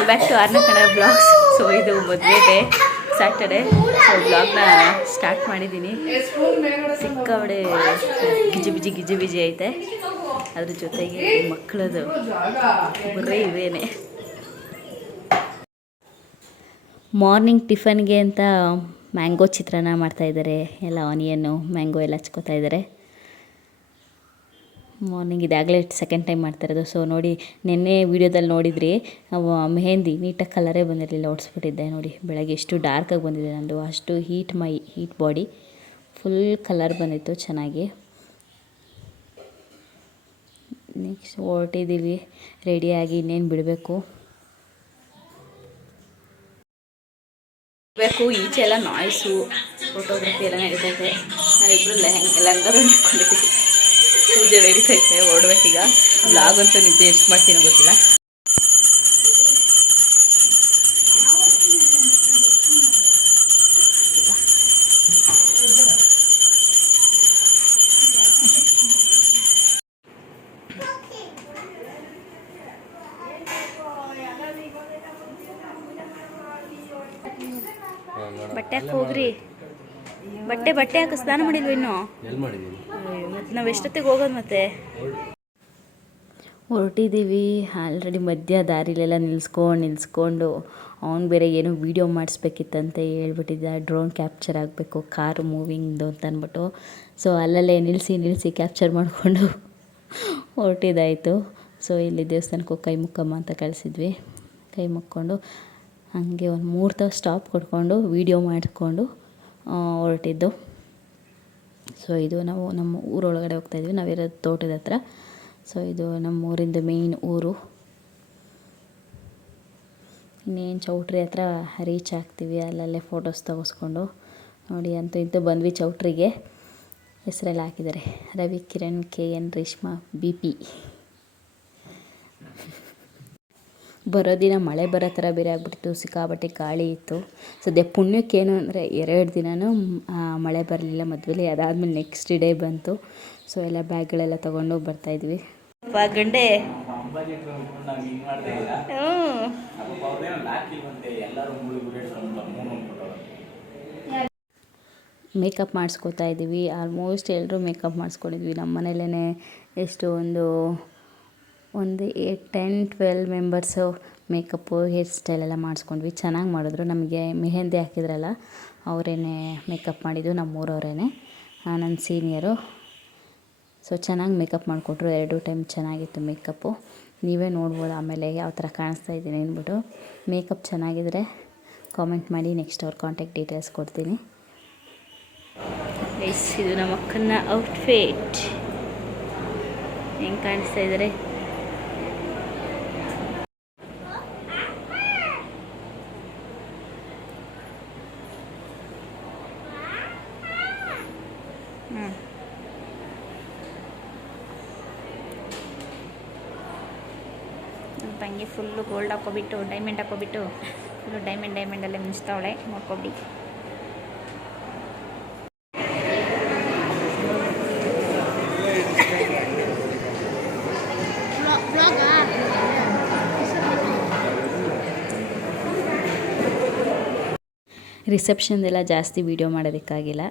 Welcome back to ಆರ್ನ Kannada blogs. So ಇದು ಮದುವೆ ಡೇ ಸ್ಯಾಟರ್ಡೆ. ಸೊ ಬ್ಲಾಗ್ನ ಸ್ಟಾರ್ಟ್ ಮಾಡಿದ್ದೀನಿ. ಸಿಕ್ಕಾಬಡೆ ಗಿಜಿ ಬಿಜಿ ಐತೆ. ಅದ್ರ ಜೊತೆಗೆ ಮಕ್ಕಳದು ಬರೀ ಇವೇನೆ. ಮಾರ್ನಿಂಗ್ ಟಿಫನ್ಗೆ ಅಂತ ಮ್ಯಾಂಗೋ ಚಿತ್ರಾನ್ನ ಮಾಡ್ತಾಯಿದ್ದಾರೆ. ಎಲ್ಲ ಆನಿಯನ್ನು ಮ್ಯಾಂಗೋ ಎಲ್ಲ ಹಚ್ಕೋತಾ ಇದ್ದಾರೆ. ಮಾರ್ನಿಂಗ್ ಇದಾಗಲೇ ಸೆಕೆಂಡ್ ಟೈಮ್ ಮಾಡ್ತಾಯಿರೋದು. ಸೊ ನೋಡಿ, ನಿನ್ನೆ ವೀಡಿಯೋದಲ್ಲಿ ನೋಡಿದ್ರಿ ಮೆಹಂದಿ ನೀಟಾಗಿ ಕಲರೇ ಬಂದಿರಲಿಲ್ಲ, ಓಡಿಸ್ಬಿಟ್ಟಿದ್ದೆ. ನೋಡಿ ಬೆಳಗ್ಗೆ ಎಷ್ಟು ಡಾರ್ಕಾಗಿ ಬಂದಿದೆ ನಂದು. ಅಷ್ಟು ಹೀಟ್ ಬಾಡಿ ಫುಲ್ ಕಲರ್ ಬಂದಿತ್ತು ಚೆನ್ನಾಗಿ. ನೆಕ್ಸ್ಟ್ ಹೊರಟಿದ್ದೀವಿ ರೆಡಿಯಾಗಿ, ಇನ್ನೇನು ಬಿಡಬೇಕು. ಈಚೆ ಎಲ್ಲ ನಾಯ್ಸು ಫೋಟೋಗ್ರಫಿ ಎಲ್ಲ ನಡೀತೈತೆ. ನಾವಿಬ್ಬರು ಲಂಗರು ನಿಂತ್ಕೊಂಡಿದ್ದೀವಿ. ಪೂಜೆ ನಡೀತೈತೆ, ಹೊರಡ್ಬೇಕೀಗ. ಬ್ಲಾಗ್ ಅಂತೂ ನಿದ್ದೆ ಎಷ್ಟು ಮಾಡ್ತೀನೋ ಗೊತ್ತಿಲ್ಲ. ಬಟ್ಟೆ ಹಾಕಿ ಹೋಗ್ರಿ. ಬಟ್ಟೆ ಹಾಕಿ ಸ್ನಾನ ಮಾಡಿಲ್ವ ಇನ್ನು? ಮತ್ತು ನಾವು ಎಷ್ಟೊತ್ತಿಗೆ ಹೋಗೋದು ಮತ್ತೆ? ಹೊರಟಿದ್ದೀವಿ. ಆಲ್ರೆಡಿ ಮಧ್ಯ ದಾರಿಲೆಲ್ಲ ನಿಲ್ಲಿಸ್ಕೊಂಡು ಅವ್ನು ಬೇರೆ ಏನೋ ವೀಡಿಯೋ ಮಾಡಿಸ್ಬೇಕಿತ್ತಂತೆ ಹೇಳ್ಬಿಟ್ಟಿದ್ದ. ಡ್ರೋನ್ ಕ್ಯಾಪ್ಚರ್ ಆಗಬೇಕು ಕಾರು ಮೂವಿಂಗ್ದು ಅಂತ ಅಂದ್ಬಿಟ್ಟು. ಸೊ ಅಲ್ಲಲ್ಲೇ ನಿಲ್ಲಿಸಿ ಕ್ಯಾಪ್ಚರ್ ಮಾಡಿಕೊಂಡು ಹೊರಟಿದ್ದಾಯಿತು. ಸೊ ಇಲ್ಲಿ ದೇವಸ್ಥಾನಕ್ಕೂ ಕೈ ಮುಕ್ಕಮ್ಮ ಅಂತ ಕಳಿಸಿದ್ವಿ. ಕೈ ಮುಕ್ಕೊಂಡು ಹಾಗೆ ಒಂದು 3 ತಾಸು ಸ್ಟಾಪ್ ಕೊಟ್ಕೊಂಡು ವೀಡಿಯೋ ಮಾಡಿಕೊಂಡು ಹೊರಟಿದ್ದು. ಸೊ ಇದು ನಾವು ನಮ್ಮ ಊರೊಳಗಡೆ ಹೋಗ್ತಾಯಿದ್ವಿ. ನಾವಿರೋದು ತೋಟದ ಹತ್ರ. ಸೊ ಇದು ನಮ್ಮ ಊರಿಂದ ಮೇಯ್ನ್ ಊರು. ಇನ್ನೇನು ಚೌಟ್ರಿ ಹತ್ರ ರೀಚ್ ಆಗ್ತೀವಿ. ಅಲ್ಲಲ್ಲೇ ಫೋಟೋಸ್ ತೆಗೆಸ್ಕೊಂಡು ನೋಡಿ. ಅಂತೂ ಇಂತೂ ಬಂದ್ವಿ ಚೌಟ್ರಿಗೆ. ಹೆಸರೆಲ್ಲ ಹಾಕಿದ್ದಾರೆ, ರವಿ, ಕಿರಣ್, KN, ರೇಷ್ಮಾ, BP. ಬರೋ ದಿನ ಮಳೆ ಬರೋ ಥರ ಬೇರೆ ಆಗ್ಬಿಟ್ಟಿತ್ತು. ಸಿಕ್ಕಾಬಟ್ಟೆ ಗಾಳಿ ಇತ್ತು. ಸದ್ಯ ಪುಣ್ಯಕ್ಕೇನು ಅಂದರೆ 2 ದಿನವೂ ಮಳೆ ಬರಲಿಲ್ಲ ಮದುವೆಲಿ. ಅದಾದಮೇಲೆ ನೆಕ್ಸ್ಟ್ ಡೇ ಬಂತು. ಸೊ ಎಲ್ಲ ಬ್ಯಾಗ್ಗಳೆಲ್ಲ ತೊಗೊಂಡು ಬರ್ತಾಯಿದ್ವಿ. ಗಂಡೆ ಮೇಕಪ್ ಮಾಡಿಸ್ಕೋತಾ ಇದ್ದೀವಿ. ಆಲ್ಮೋಸ್ಟ್ ಎಲ್ಲರೂ ಮೇಕಪ್ ಮಾಡಿಸ್ಕೊಂಡಿದ್ವಿ. ನಮ್ಮ ಮನೇಲೇ ಎಷ್ಟು ಒಂದು 10-12 ಮೆಂಬರ್ಸು ಮೇಕಪ್ಪು ಹೇರ್ ಸ್ಟೈಲೆಲ್ಲ ಮಾಡಿಸ್ಕೊಂಡ್ವಿ. ಚೆನ್ನಾಗಿ ಮಾಡಿದ್ರು. ನಮಗೆ ಮೆಹಂದಿ ಹಾಕಿದ್ರಲ್ಲ ಅವರೇ ಮೇಕಪ್ ಮಾಡಿದ್ದು, ನಮ್ಮೂರವರೇ, ನನ್ನ ಸೀನಿಯರು. ಸೊ ಚೆನ್ನಾಗಿ ಮೇಕಪ್ ಮಾಡಿಕೊಟ್ರು. 2 ಟೈಮ್ ಚೆನ್ನಾಗಿತ್ತು ಮೇಕಪ್ಪು. ನೀವೇ ನೋಡ್ಬೋದು ಆಮೇಲೆ ಯಾವ ಥರ ಕಾಣಿಸ್ತಾ ಇದ್ದೀನಿ ಅಂದ್ಬಿಟ್ಟು. ಮೇಕಪ್ ಚೆನ್ನಾಗಿದ್ರೆ ಕಾಮೆಂಟ್ ಮಾಡಿ, ನೆಕ್ಸ್ಟ್ ಅವ್ರ ಕಾಂಟ್ಯಾಕ್ಟ್ ಡೀಟೇಲ್ಸ್ ಕೊಡ್ತೀನಿ. ಇದು ನಮ್ಮ ಅಕ್ಕನ ಔಟ್ಫಿಟ್. ಹೆಂಗೆ ಕಾಣಿಸ್ತಾ ಇದ್ದಾರೆ? ತಂಗಿ ಫುಲ್ಲು ಗೋಲ್ಡ್ ಹಾಕೋಬಿಟ್ಟು ಡೈಮಂಡ್ ಹಾಕೋಬಿಟ್ಟು ಫುಲ್ಲು ಡೈಮಂಡಲ್ಲೇ ಮಿಂಚ್ತಾವಳೆ. ನೋಡ್ಕೊಬಿಡಿ. ರಿಸೆಪ್ಷನ್ದೆಲ್ಲ ಜಾಸ್ತಿ ವೀಡಿಯೋ ಮಾಡೋದಕ್ಕಾಗಿಲ್ಲ.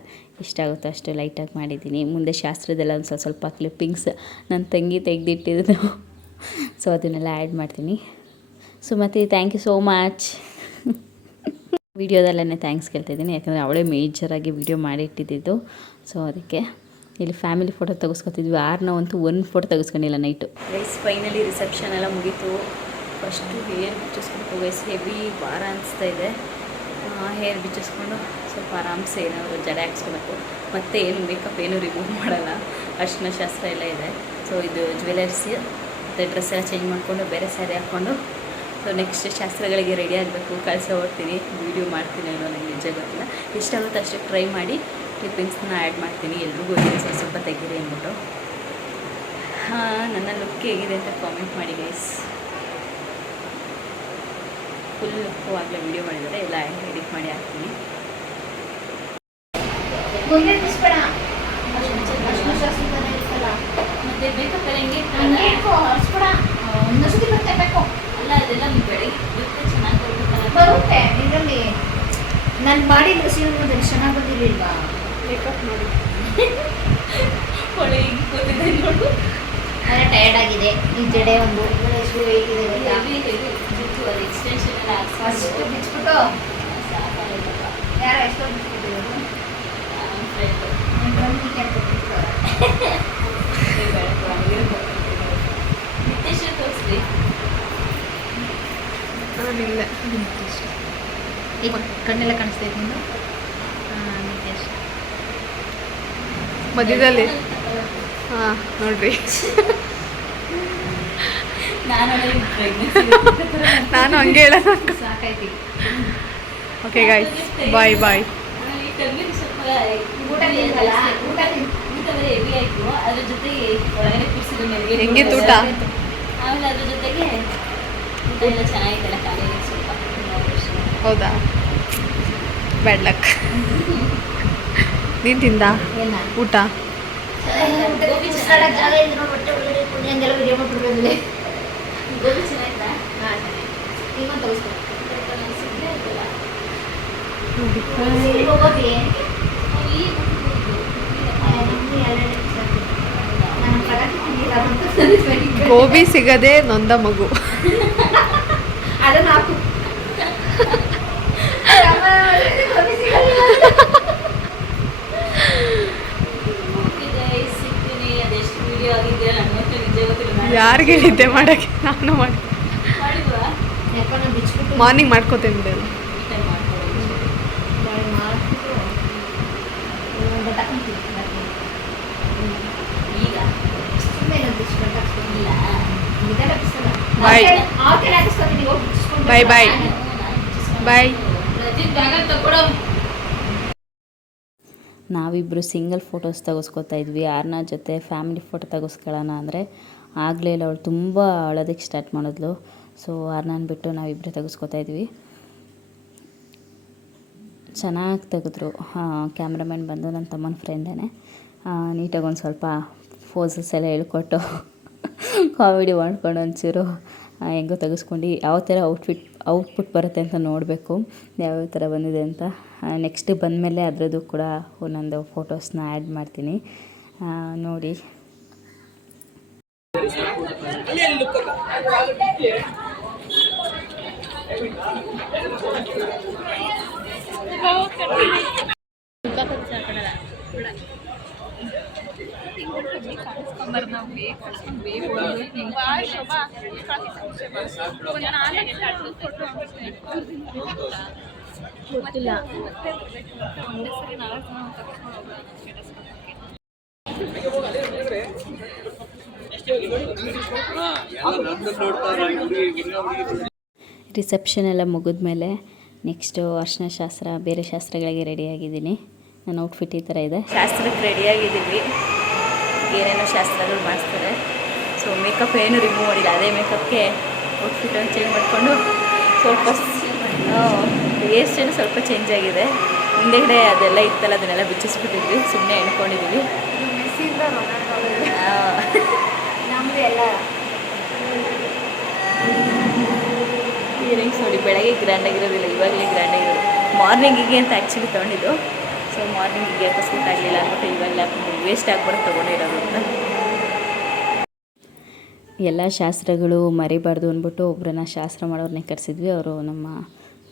ಎಷ್ಟಾಗುತ್ತೋ ಅಷ್ಟು ಲೈಟಾಗಿ ಮಾಡಿದ್ದೀನಿ. ಮುಂದೆ ಶಾಸ್ತ್ರದೆಲ್ಲ ಒಂದು ಸ್ವಲ್ಪ ಕ್ಲಿಪ್ಪಿಂಗ್ಸ್ ನನ್ನ ತಂಗಿ ತೆಗೆದಿಟ್ಟಿದ್ದು. ಸೊ ಅದನ್ನೆಲ್ಲ ಆ್ಯಡ್ ಮಾಡ್ತೀನಿ. Sumathi, thank you so much. ವೀಡಿಯೋದಲ್ಲೇ ಥ್ಯಾಂಕ್ಸ್ ಕೇಳ್ತಾಯಿದ್ದೀನಿ, ಯಾಕಂದರೆ ಅವಳೇ ಮೇಜರಾಗಿ ವೀಡಿಯೋ ಮಾಡಿಟ್ಟಿದ್ದು. ಸೊ ಅದಕ್ಕೆ ಇಲ್ಲಿ ಫ್ಯಾಮಿಲಿ ಫೋಟೋ ತೆಗೆಸ್ಕೊತಿದ್ವಿ. ಅಂತೂ ಒಂದು ಫೋಟೋ ತೆಗೆಸ್ಕೊಂಡಿಲ್ಲ ನೈಟು. ಫೈನಲಿ ರಿಸೆಪ್ಷನ್ ಎಲ್ಲ ಮುಗೀತು. ಫಸ್ಟು ಹೇರ್ ಬಿಚ್ಚಿಸ್ಕೊಂಡು ಹೆವಿ ಭಾರ ಅನಿಸ್ತಾ ಇದೆ. ಹೇರ್ ಬಿಚ್ಚಿಸ್ಕೊಂಡು ಸ್ವಲ್ಪ ಆರಾಮ್ಸೆ ಏನಾದರೂ ಜಡೆ ಹಾಕ್ಸ್ಕೊಬೇಕು. ಮತ್ತು ಏನು ಮೇಕಪ್ ಏನು ರಿಮೂವ್ ಮಾಡಲ್ಲ. ಅರ್ಶಿನ ಶಾಸ್ತ್ರ ಎಲ್ಲ ಇದೆ. ಸೊ ಇದು ಜ್ಯುವೆಲರ್ಸಿ ಮತ್ತು ಡ್ರೆಸ್ ಎಲ್ಲ ಚೇಂಜ್ ಮಾಡಿಕೊಂಡು ಬೇರೆ ಸ್ಯಾರಿ ಹಾಕ್ಕೊಂಡು ಸೊ ನೆಕ್ಸ್ಟ್ ಶಾಸ್ತ್ರಗಳಿಗೆ ರೆಡಿ ಆಗಬೇಕು. ಕಳಿಸೋ ಹೋಗ್ತೀನಿ. ವೀಡಿಯೋ ಮಾಡ್ತೀನಿ ಅನ್ನೋ ನನಗೆ ನಿಜ ಗೊತ್ತಿಲ್ಲ. ಎಷ್ಟಾಗುತ್ತೆ ಅಷ್ಟು ಟ್ರೈ ಮಾಡಿ ಕ್ಲಿಪ್ಪಿಂಗ್ಸ್ನ ಆ್ಯಡ್ ಮಾಡ್ತೀನಿ. ಎಲ್ರಿಗೂ ಸ್ವಲ್ಪ ತೆಗೀರಿ ಅಂದ್ಬಿಟ್ಟು. ನನ್ನ ಲುಕ್ ಹೇಗಿದೆ ಅಂತ ಕಾಮೆಂಟ್ ಮಾಡಿ ಗೈಸ್. ಫುಲ್ ಲುಕ್ಕು ಆಗಲೇ ವೀಡಿಯೋ ಮಾಡಿದರೆ ಎಲ್ಲ ಎಡಿಟ್ ಮಾಡಿ ಹಾಕ್ತೀನಿ. ಮತ್ತೆ ಬೇಕಲ್ಲ ಹಿಂಗೆ ಅಲ್ಲ ಅದೆಲ್ಲ ಬೆಳಗ್ಗೆ ನಾನು ಮಾಡಿದ್ದು ಸೀರೆ ಚೆನ್ನಾಗಿ ಬಂದಿರಲಿಲ್ವಾ ಮೇಕಪ್ ನೋಡಿ ಒಳ್ಳೆ ಈಗ ಕೂತಿದೆ ನೋಡು. ಅದೇ ಟಯರ್ಡ್ ಆಗಿದೆ. ಈ ಜಡೆ ಒಂದು ಎಷ್ಟು ವೆಯ್ಟ್ ಇದೆ ಗೊತ್ತಾ? ಜುಟ್ಟು ಅದು ಎಕ್ಸ್ಟೆನ್ಷನ್ ಎಲ್ಲ ಅಷ್ಟು ಬಿಚ್ಬಿಟ್ಟು ಯಾರೋ ಎಷ್ಟೊಂದು ಬಿಚ್ಬಿಟ್ಟಿದ್ರು ನಿತ್ಯೇಶ ತೋರಿಸ್ರಿ. ನಾನಿಲ್ಲ ಈಗ ಕಣ್ಣೆಲ್ಲ ಕಾಣಿಸ್ತಾ ಇದ್ದು ನಿತ್ಯೇಶ ಮಧ್ಯದಲ್ಲಿ ಹಾಂ ನೋಡ್ರಿ ನಾನು ಹಂಗೆ ಹೇಳೋದು. ಸಾಕಾಯ್ತು. ಓಕೆ ಗಾಯ್ಸ್, ಬಾಯ್ ಬಾಯ್. ಹೆಂಗಿತ್ತು ಊಟ? ಆಮೇಲೆ ಅದ್ರ ಜೊತೆಗೆ ಊಟ ಎಲ್ಲ ಚೆನ್ನಾಗಿತ್ತಲ್ಲ, ಖಾಲಿ ಸ್ವಲ್ಪ ಹೌದಾ? Bad luck. ನೀನು ತಿಂದ ಊಟ? ಜಾಗ ಇದೆ ನೋಡಿ, ಹೊಟ್ಟೆ ಒಳಗಡೆ ಹಂಗೆಲ್ಲ ವಿಡಿಯೋ ಮಾಡ್ಬಿಡ್ಬೇಕಲ್ಲಿ. ಗೋಬಿ ಚೆನ್ನಾಗಿತ್ತಾ? ಹಾಂ ಈಗ ತೋರಿಸ್ತಾರೆ ಗೋಬಿ ಸಿಗದೆ ನೊಂದ ಮಗು. ಅದನ್ನು ಹಾಕು. ಯಾರಿಗೆ ನಿದ್ದೆ ಮಾಡೋಕ್ಕೆ? ನಾನು ಮಾಡಿ ಬಿಚ್ಬಿಟ್ಟು ಮಾರ್ನಿಂಗ್ ಮಾಡ್ಕೋತೇನೆ ಬಿಡಲ್ಲ. ಬಾಯ್ ಬಾಯ್ ಬಾಯ್ ಬಾಯ್. ನಾವಿಬ್ಬರು ಸಿಂಗಲ್ ಫೋಟೋಸ್ ತೆಗೆಸ್ಕೊತಾ ಇದ್ವಿ. ಯಾರನ್ನ ಜೊತೆ ಫ್ಯಾಮಿಲಿ ಫೋಟೋ ತೆಗೆಸ್ಕೊಳ್ಳೋಣ ಅಂದರೆ ಆಗಲೇ ಇಲ್ಲ. ಅವಳು ತುಂಬ ಅಳೋದಕ್ಕೆ ಸ್ಟಾರ್ಟ್ ಮಾಡಿದ್ಲು. ಸೊ ಆರ್ನಾನ್ ಬಿಟ್ಟು ನಾವಿಬ್ಬರೇ ತೆಗೆಸ್ಕೊತಾ ಇದ್ವಿ. ಚೆನ್ನಾಗಿ ತೆಗೆದ್ರು. ಕ್ಯಾಮ್ರಾಮನ್ ಬಂದು ನನ್ನ ತಮ್ಮನ ಫ್ರೆಂಡೇ. ನೀಟಾಗಿ ಒಂದು ಸ್ವಲ್ಪ ಫೋಸಸ್ ಎಲ್ಲ ಹೇಳ್ಕೊಟ್ಟು ಕಾಮಿಡಿ ಮಾಡ್ಕೊಂಡು ಒಂಚೂರು ಹೆಂಗೋ ತೆಗೆಸ್ಕೊಂಡು ಯಾವ ಥರ ಔಟ್ಪುಟ್ ಬರುತ್ತೆ ಅಂತ ನೋಡಬೇಕು, ಯಾವ್ಯಾವ ಥರ ಬಂದಿದೆ ಅಂತ. ನೆಕ್ಸ್ಟ್ ಬಂದಮೇಲೆ ಅದರದ್ದು ಕೂಡ ಒಂದೊಂದು ಫೋಟೋಸ್ನ ಆ್ಯಡ್ ಮಾಡ್ತೀನಿ, ನೋಡಿ. ಗೊತ್ತಿಲ್ಲ. ರಿಸೆಪ್ಷನ್ ಎಲ್ಲ ಮುಗಿದ್ಮೇಲೆ ನೆಕ್ಸ್ಟು ಅರ್ಶಿನ ಶಾಸ್ತ್ರ, ಬೇರೆ ಶಾಸ್ತ್ರಗಳಿಗೆ ರೆಡಿಯಾಗಿದ್ದೀನಿ. ನನ್ನ ಔಟ್ಫಿಟ್ ಈ ಥರ ಇದೆ. ಶಾಸ್ತ್ರಕ್ಕೆ ರೆಡಿಯಾಗಿದ್ದೀವಿ. ಏನೇನೋ ಶಾಸ್ತ್ರಗಳು ಮಾಡಿಸ್ತಾರೆ. ಸೊ ಮೇಕಪ್ ಏನು ರಿಮೂವ್ ಮಾಡಿಲ್ಲ, ಅದೇ ಮೇಕಪ್ಗೆ ಔಟ್ಫಿಟನ್ನು ಚೇಂಜ್ ಮಾಡಿಕೊಂಡು ಸ್ವಲ್ಪ ಹೇರ್ ಸ್ಟೈಲ್ ಸ್ವಲ್ಪ ಚೇಂಜ್ ಆಗಿದೆ. ಹಿಂದೆಗಡೆ ಅದೆಲ್ಲ ಇತ್ತಲ್ಲ, ಅದನ್ನೆಲ್ಲ ಬಿಚ್ಚಿಸ್ಬಿಟ್ಟಿದ್ವಿ, ಸುಮ್ಮನೆ ಎಣ್ಕೊಂಡಿದ್ವಿ. ಇಯರಿಂಗ್ಸ್ ನೋಡಿ, ಬೆಳಗ್ಗೆ ಗ್ರ್ಯಾಂಡಾಗಿರೋದಿಲ್ಲ, ಇವಾಗಲೇ ಗ್ರ್ಯಾಂಡಾಗಿರೋದು. ಮಾರ್ನಿಂಗಿಗೆ ಅಂತ ಆ್ಯಕ್ಚುಲಿ ತೊಗೊಂಡಿದ್ದು. ಸೊ ಮಾರ್ನಿಂಗಿಗೆ ಯಾಕೆ ಸೂಟ್ ಆಗಲಿಲ್ಲ ಅಂದ್ಬಿಟ್ಟು ಇವಾಗಲೇ ವೇಸ್ಟ್ ಆಗ್ಬಿಟ್ಟು ತೊಗೊಂಡಿರೋದು ಅಂತ. ಎಲ್ಲ ಶಾಸ್ತ್ರಗಳು ಮರಿಬಾರ್ದು ಅಂದ್ಬಿಟ್ಟು ಒಬ್ಬರನ್ನ ಶಾಸ್ತ್ರ ಮಾಡೋರನ್ನೇ ಕರೆಸಿದ್ವಿ. ಅವರು ನಮ್ಮ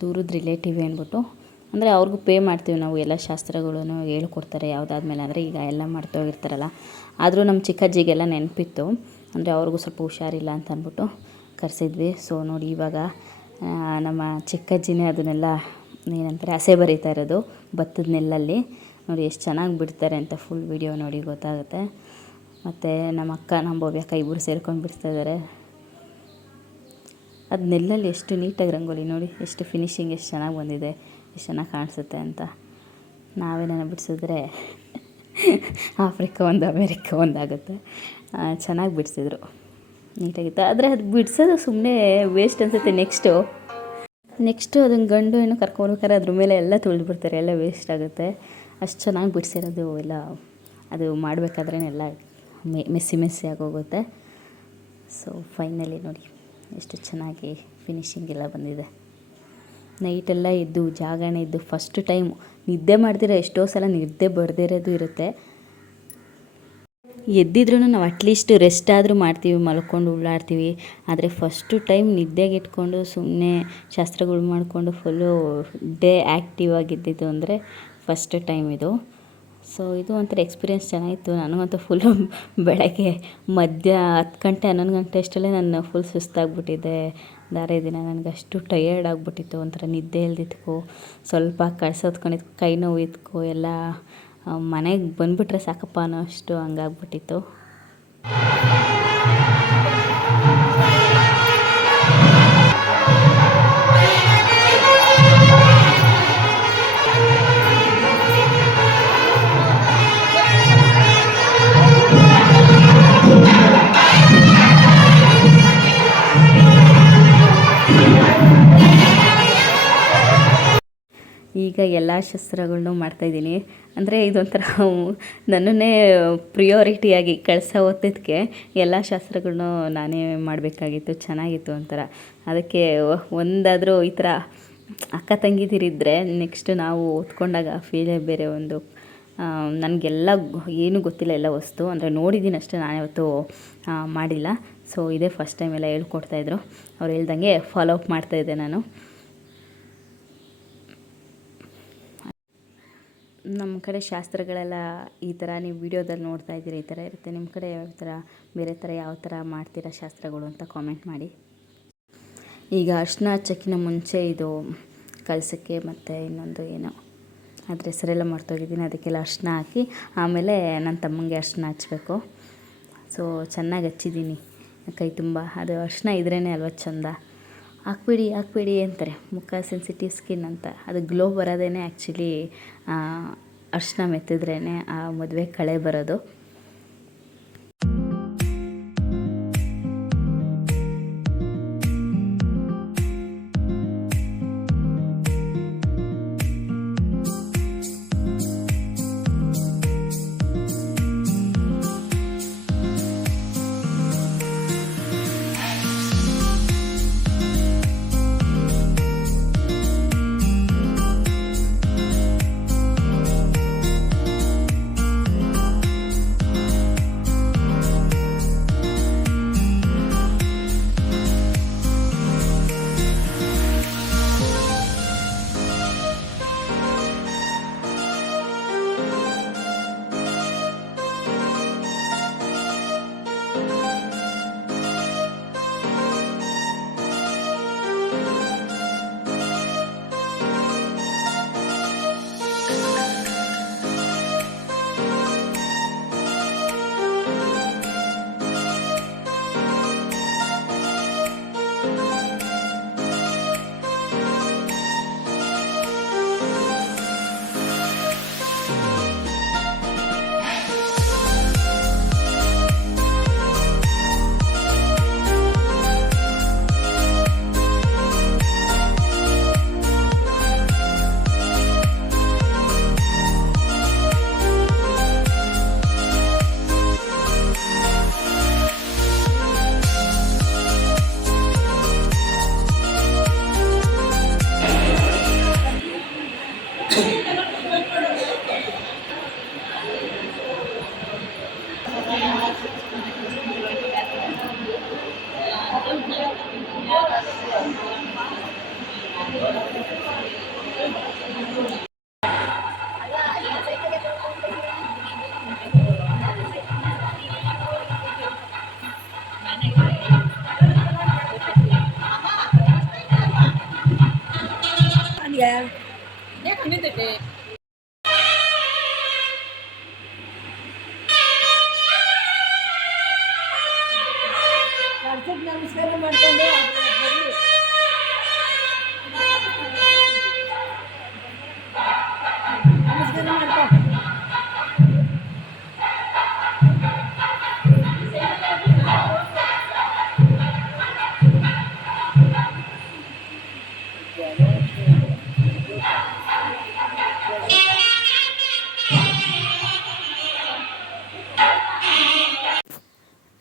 ದೂರದ ರಿಲೇಟಿವ್ ಅಂದ್ಬಿಟ್ಟು, ಅಂದರೆ ಅವ್ರಿಗೂ ಪೇ ಮಾಡ್ತೀವಿ ನಾವು. ಎಲ್ಲ ಶಾಸ್ತ್ರಗಳೂ ಹೇಳ್ಕೊಡ್ತಾರೆ ಯಾವುದಾದ್ಮೇಲೆ, ಅಂದರೆ ಈಗ ಎಲ್ಲ ಮಾಡ್ತೋಗಿರ್ತಾರಲ್ಲ. ಆದರೂ ನಮ್ಮ ಚಿಕ್ಕಜ್ಜಿಗೆಲ್ಲ ನೆನಪಿತ್ತು, ಅಂದರೆ ಅವ್ರಿಗೂ ಸ್ವಲ್ಪ ಹುಷಾರಿಲ್ಲ ಅಂತ ಅಂದ್ಬಿಟ್ಟು ಕರೆಸಿದ್ವಿ. ಸೊ ನೋಡಿ, ಇವಾಗ ನಮ್ಮ ಚಿಕ್ಕಜ್ಜಿನೇ ಅದನ್ನೆಲ್ಲ ಏನಂತಾರೆ ಹಸೆ ಬರೀತಾ ಇರೋದು ಭತ್ತದ ನೆಲ್ಲಲ್ಲಿ. ನೋಡಿ ಎಷ್ಟು ಚೆನ್ನಾಗಿ ಬಿಡ್ತಾರೆ ಅಂತ ಫುಲ್ ವಿಡಿಯೋ ನೋಡಿ ಗೊತ್ತಾಗುತ್ತೆ. ಮತ್ತು ನಮ್ಮ ಅಕ್ಕ, ನಮ್ಮ ಭವ್ಯಕ್ಕ ಇಬ್ಬರು ಸೇರ್ಕೊಂಡು ಬಿಡ್ತಾ ಇದ್ದಾರೆ. ಅದು ನೆಲ್ಲಲ್ಲಿ ಎಷ್ಟು ನೀಟಾಗಿ ರಂಗೋಲಿ ನೋಡಿ, ಎಷ್ಟು ಫಿನಿಶಿಂಗ್ ಎಷ್ಟು ಚೆನ್ನಾಗಿ ಬಂದಿದೆ, ಎಷ್ಟು ಚೆನ್ನಾಗಿ ಕಾಣಿಸುತ್ತೆ ಅಂತ. ನಾವೇನ ಬಿಡಿಸಿದ್ರೆ ಆಫ್ರಿಕಾ ಒಂದು ಅಮೇರಿಕಾ ಒಂದಾಗುತ್ತೆ. ಚೆನ್ನಾಗಿ ಬಿಡಿಸಿದ್ರು, ನೀಟಾಗಿತ್ತು. ಆದರೆ ಅದು ಬಿಡಿಸೋದು ಸುಮ್ಮನೆ ವೇಸ್ಟ್ ಅನಿಸುತ್ತೆ. ನೆಕ್ಸ್ಟು ಅದನ್ನು ಗಂಡು ಏನು ಕರ್ಕೊಂಡ್ಬೇಕಾದ್ರೆ ಅದ್ರ ಮೇಲೆ ಎಲ್ಲ ತುಳಿದ್ಬಿಡ್ತಾರೆ, ಎಲ್ಲ ವೇಸ್ಟ್ ಆಗುತ್ತೆ. ಅಷ್ಟು ಚೆನ್ನಾಗಿ ಬಿಡಿಸಿರೋದು ಎಲ್ಲ. ಅದು ಮಾಡಬೇಕಾದ್ರೇ ಎಲ್ಲ ಮೆಸ್ಸಿ ಆಗೋಗುತ್ತೆ. ಸೊ ಫೈನಲಿ ನೋಡಿ ಎಷ್ಟು ಚೆನ್ನಾಗಿ ಫಿನಿಶಿಂಗ್ ಎಲ್ಲ ಬಂದಿದೆ. ನೈಟೆಲ್ಲ ಎದ್ದು ಜಾಗರಣೆ ಇದ್ದು ಫಸ್ಟ್ ಟೈಮು ನಿದ್ದೆ ಮಾಡ್ದಿರೋ ಎಷ್ಟೋ ಸಲ ನಿದ್ದೆ ಬರ್ದಿರೋದು ಇರುತ್ತೆ. ಎದ್ದಿದ್ರೂ ನಾವು ಅಟ್ಲೀಸ್ಟ್ ರೆಸ್ಟ್ ಆದರೂ ಮಾಡ್ತೀವಿ, ಮಲ್ಕೊಂಡು ಉಳ್ಳಾಡ್ತೀವಿ. ಆದರೆ ಫಸ್ಟು ಟೈಮ್ ನಿದ್ದೆಗೆ ಇಟ್ಕೊಂಡು ಸುಮ್ಮನೆ ಶಾಸ್ತ್ರಗಳು ಮಾಡಿಕೊಂಡು ಫುಲ್ಲು ಡೇ ಆ್ಯಕ್ಟಿವ್ ಆಗಿದ್ದಿದ್ದು ಅಂದರೆ ಫಸ್ಟ್ ಟೈಮ್ ಇದು. ಸೊ ಇದು ಒಂಥರ ಎಕ್ಸ್ಪೀರಿಯೆನ್ಸ್ ಚೆನ್ನಾಗಿತ್ತು. ನನಗಂತೂ ಫುಲ್ಲು ಬೆಳಗ್ಗೆ ಮಧ್ಯ 10 ಗಂಟೆ 11 ಗಂಟೆ ಅಷ್ಟರಲ್ಲೇ ನಾನು ಫುಲ್ ಸುಸ್ತಾಗ್ಬಿಟ್ಟಿದ್ದೆ. ದಾರೆ ದಿನ ನನಗೆ ಅಷ್ಟು ಟಯರ್ಡ್ ಆಗಿಬಿಟ್ಟಿತ್ತು. ಒಂಥರ ನಿದ್ದೆ ಇಲ್ದಿದ್ಕೋ, ಸ್ವಲ್ಪ ಕಳ್ಸೋದ್ಕೊಂಡಿದ್ಕೋ, ಕೈ ನೋವು ಇದ್ಕೋ ಎಲ್ಲ ಮನೆಗೆ ಬಂದುಬಿಟ್ರೆ ಸಾಕಪ್ಪ ಅನ್ನೋ ಅಷ್ಟು ಹಂಗಾಗ್ಬಿಟ್ಟಿತ್ತು. ಈಗ ಎಲ್ಲ ಶಾಸ್ತ್ರಗಳ್ನೂ ಮಾಡ್ತಾಯಿದ್ದೀನಿ. ಅಂದರೆ ಇದೊಂಥರ ನನ್ನನ್ನೇ ಪ್ರಿಯಾರಿಟಿಯಾಗಿ ಕಳ್ಸೋ ಹೊತ್ತಿದ್ದಕ್ಕೆ ಎಲ್ಲ ಶಾಸ್ತ್ರಗಳ್ನೂ ನಾನೇ ಮಾಡಬೇಕಾಗಿತ್ತು. ಚೆನ್ನಾಗಿತ್ತು ಒಂಥರ. ಅದಕ್ಕೆ ಒಂದಾದರೂ ಈ ಥರ ಅಕ್ಕ ತಂಗಿದಿರಿದ್ದರೆ ನೆಕ್ಸ್ಟ್ ನಾವು ಓದ್ಕೊಂಡಾಗ ಫೀಲೇ ಬೇರೆ. ಒಂದು ನನಗೆಲ್ಲ ಏನೂ ಗೊತ್ತಿಲ್ಲ, ಎಲ್ಲ ವಸ್ತು ಅಂದರೆ ನೋಡಿದ್ದೀನಿ ಅಷ್ಟೇ, ನಾನು ಯಾವತ್ತೂ ಮಾಡಿಲ್ಲ. ಸೊ ಇದೇ ಫಸ್ಟ್ ಟೈಮ್ ಎಲ್ಲ ಹೇಳ್ಕೊಡ್ತಾಯಿದ್ರು. ಅವ್ರು ಹೇಳ್ದಂಗೆ ಫಾಲೋ ಅಪ್ ಮಾಡ್ತಾಯಿದ್ದೆ ನಾನು. ನಮ್ಮ ಕಡೆ ಶಾಸ್ತ್ರಗಳೆಲ್ಲ ಈ ಥರ ನೀವು ವಿಡಿಯೋದಲ್ಲಿ ನೋಡ್ತಾ ಇದ್ದೀರಾ, ಈ ಥರ ಇರುತ್ತೆ. ನಿಮ್ಮ ಕಡೆ ಯಾವ ಥರ ಬೇರೆ ಥರ ಯಾವ ಥರ ಮಾಡ್ತೀರಾ ಶಾಸ್ತ್ರಗಳು ಅಂತ ಕಾಮೆಂಟ್ ಮಾಡಿ. ಈಗ ಅರಿಶಿನ ಹಚ್ಚೋಕ್ಕಿಂತ ಮುಂಚೆ ಇದು ಕಲಸಕ್ಕೆ ಮತ್ತು ಇನ್ನೊಂದು ಏನೋ ಅದ್ರ ಹೆಸರೆಲ್ಲ ಮರ್ತೋಗಿದ್ದೀನಿ. ಅದಕ್ಕೆಲ್ಲ ಅರಿಶಿನ ಹಾಕಿ ಆಮೇಲೆ ನನ್ನ ತಮ್ಮಂಗೆ ಅರಿಶಿನ ಹಚ್ಚಬೇಕು. ಸೊ ಚೆನ್ನಾಗಿ ಹಚ್ಚಿದ್ದೀನಿ ಕೈ ತುಂಬ. ಅದು ಅರಿಶಿನ ಇದ್ರೇ ಅಲ್ವ ಚೆಂದ. ಹಾಕ್ಬಿಡಿ ಅಂತಾರೆ, ಮುಖ ಸೆನ್ಸಿಟಿವ್ ಸ್ಕಿನ್ ಅಂತ. ಅದು ಗ್ಲೋ ಬರೋದೇ ಆ್ಯಕ್ಚುಲಿ ಅರಿಶಿನ ಮೆತ್ತಿದ್ರೇ ಆ ಮದುವೆ ಕಳೆ ಬರೋದು. ನಮಸ್ಕಾರ ಮಾಡ್ಕೊಂಡು ನಮಸ್ಕಾರ ಮಾಡ್ಕೊ.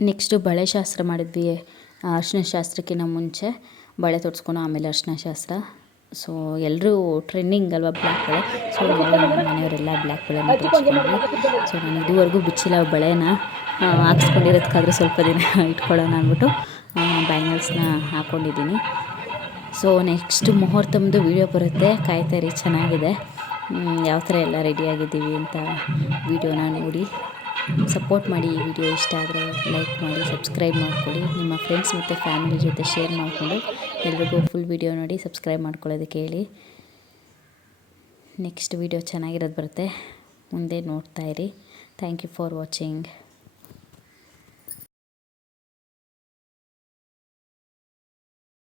ನೆಕ್ಸ್ಟು ಬಳೆ ಶಾಸ್ತ್ರ ಮಾಡಿದ್ವಿ. ಅರಿಶಿನ ಶಾಸ್ತ್ರಕ್ಕಿಂತ ಮುಂಚೆ ಬಳೆ ತೊಡ್ಸ್ಕೊಂಡು ಆಮೇಲೆ ಅರಿಶಿನ ಶಾಸ್ತ್ರ. ಸೊ ಎಲ್ಲರೂ ಟ್ರೆಂಡಿಂಗ್ ಅಲ್ವಾ ಬ್ಲ್ಯಾಕ್ ಬಳೆ. ಸೊ ನಾವು ಮನೆಯವರೆಲ್ಲ ಬ್ಲ್ಯಾಕ್ ಬಳೆನ ಬಿಚ್ಚಿಕೊಂಡ್ವಿ. ಸೊ ನಾನು ಇದುವರೆಗೂ ಬಿಚ್ಚಿಲ್ಲ ಬಳೆನ, ಹಾಕ್ಸ್ಕೊಂಡಿರೋದಕ್ಕಾದ್ರೂ ಸ್ವಲ್ಪ ದಿನ ಇಟ್ಕೊಳ್ಳೋಣ ಅಂದ್ಬಿಟ್ಟು ಬ್ಯಾಂಗಲ್ಸ್ನ ಹಾಕ್ಕೊಂಡಿದ್ದೀನಿ. ಸೊ ನೆಕ್ಸ್ಟ್ ಮುಹೂರ್ತಮ್ದು ವೀಡಿಯೋ ಬರುತ್ತೆ, ಕಾಯ್ತಾಯಿರಿ. ಚೆನ್ನಾಗಿದೆ, ಯಾವ ಥರ ಎಲ್ಲ ರೆಡಿಯಾಗಿದ್ದೀವಿ ಅಂತ ವೀಡಿಯೋನ ನೋಡಿ ಸಪೋರ್ಟ್ ಮಾಡಿ. ಈ ವಿಡಿಯೋ ಇಷ್ಟ ಆದರೆ ಲೈಕ್ ಮಾಡಿ, ಸಬ್ಸ್ಕ್ರೈಬ್ ಮಾಡ್ಕೊಳ್ಳಿ. ನಿಮ್ಮ ಫ್ರೆಂಡ್ಸ್ ಮತ್ತು ಫ್ಯಾಮಿಲಿ ಜೊತೆ ಶೇರ್ ಮಾಡಿಕೊಂಡು ಎಲ್ರಿಗೂ ಫುಲ್ ವಿಡಿಯೋ ನೋಡಿ ಸಬ್ಸ್ಕ್ರೈಬ್ ಮಾಡ್ಕೊಳ್ಳೋದಕ್ಕೆ ಹೇಳಿ. ನೆಕ್ಸ್ಟ್ ವಿಡಿಯೋ ಚೆನ್ನಾಗಿರೋದು ಬರುತ್ತೆ, ಮುಂದೆ ನೋಡ್ತಾಯಿರಿ. Thank you for watching.